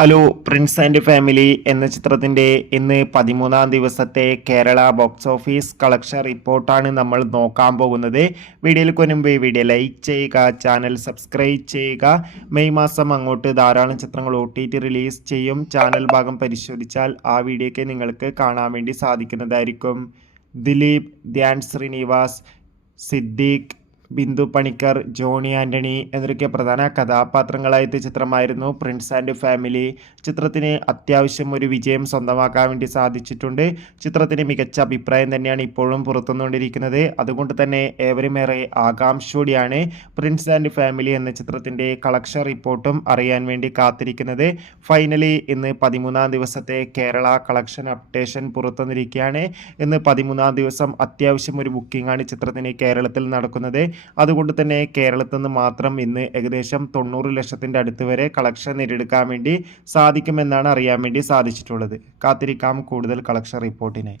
Hello Prince and family എന്ന ചിത്രത്തിൻ്റെ ഇന്ന് 13-ാം ദിവസത്തെ കേരള ബോക്സ് ഓഫീസ് കളക്ഷൻ റിപ്പോർട്ടാണ് നമ്മൾ നോക്കാൻ പോകുന്നത്. വീഡിയോയിലേക്ക് മുൻപ് വീഡിയോ ലൈക്ക് ചെയ്യുക, ചാനൽ സബ്സ്ക്രൈബ് ചെയ്യുക. മെയ് മാസം അങ്ങോട്ട് ധാരാളം ചിത്രങ്ങൾ OTT റിലീസ് ചെയ്യും. ചാനൽ ഭാഗം പരിശോധിച്ചാൽ ആ വീഡിയോയ്ക്ക് നിങ്ങൾക്ക് കാണാൻ വേണ്ടി സാധിക്കുന്നതായിരിക്കും. ദിലീപ്, ധ്യാൻ ശ്രീനിവാസ്, സിദ്ദീഖ്, ബിന്ദു പണിക്കർ, ജോണി ആൻ്റണി എന്നൊക്കെ പ്രധാന കഥാപാത്രങ്ങളായ ചിത്രമായിരുന്നു പ്രിൻസ് ആൻഡ് ഫാമിലി. ചിത്രത്തിന് അത്യാവശ്യം ഒരു വിജയം സ്വന്തമാക്കാൻ വേണ്ടി സാധിച്ചിട്ടുണ്ട്. ചിത്രത്തിന് മികച്ച അഭിപ്രായം തന്നെയാണ് ഇപ്പോഴും പുറത്തുവന്നുകൊണ്ടിരിക്കുന്നത്. അതുകൊണ്ട് തന്നെ ഏവരുമേറെ ആകാംക്ഷയോടെയാണ് പ്രിൻസ് ആൻഡ് ഫാമിലി എന്ന ചിത്രത്തിൻ്റെ കളക്ഷൻ റിപ്പോർട്ടും അറിയാൻ വേണ്ടി കാത്തിരിക്കുന്നത്. ഫൈനലി ഇന്ന് 13-ാം ദിവസത്തെ കേരള കളക്ഷൻ അപ്ഡേഷൻ പുറത്തുവന്നിരിക്കുകയാണ്. ഇന്ന് 13-ാം ദിവസം അത്യാവശ്യം ഒരു ബുക്കിംഗ് ആണ് ചിത്രത്തിന് കേരളത്തിൽ നടക്കുന്നത്. അതുകൊണ്ട് തന്നെ കേരളത്തിൽ നിന്ന് മാത്രം ഇന്ന് ഏകദേശം 90 ലക്ഷത്തിൻ്റെ അടുത്ത് വരെ കളക്ഷൻ നേടിയെടുക്കാൻ വേണ്ടി സാധിക്കുമെന്നാണ് അറിയാൻ വേണ്ടി സാധിച്ചിട്ടുള്ളത്. കാത്തിരിക്കാം കൂടുതൽ കളക്ഷൻ റിപ്പോർട്ടിനായി.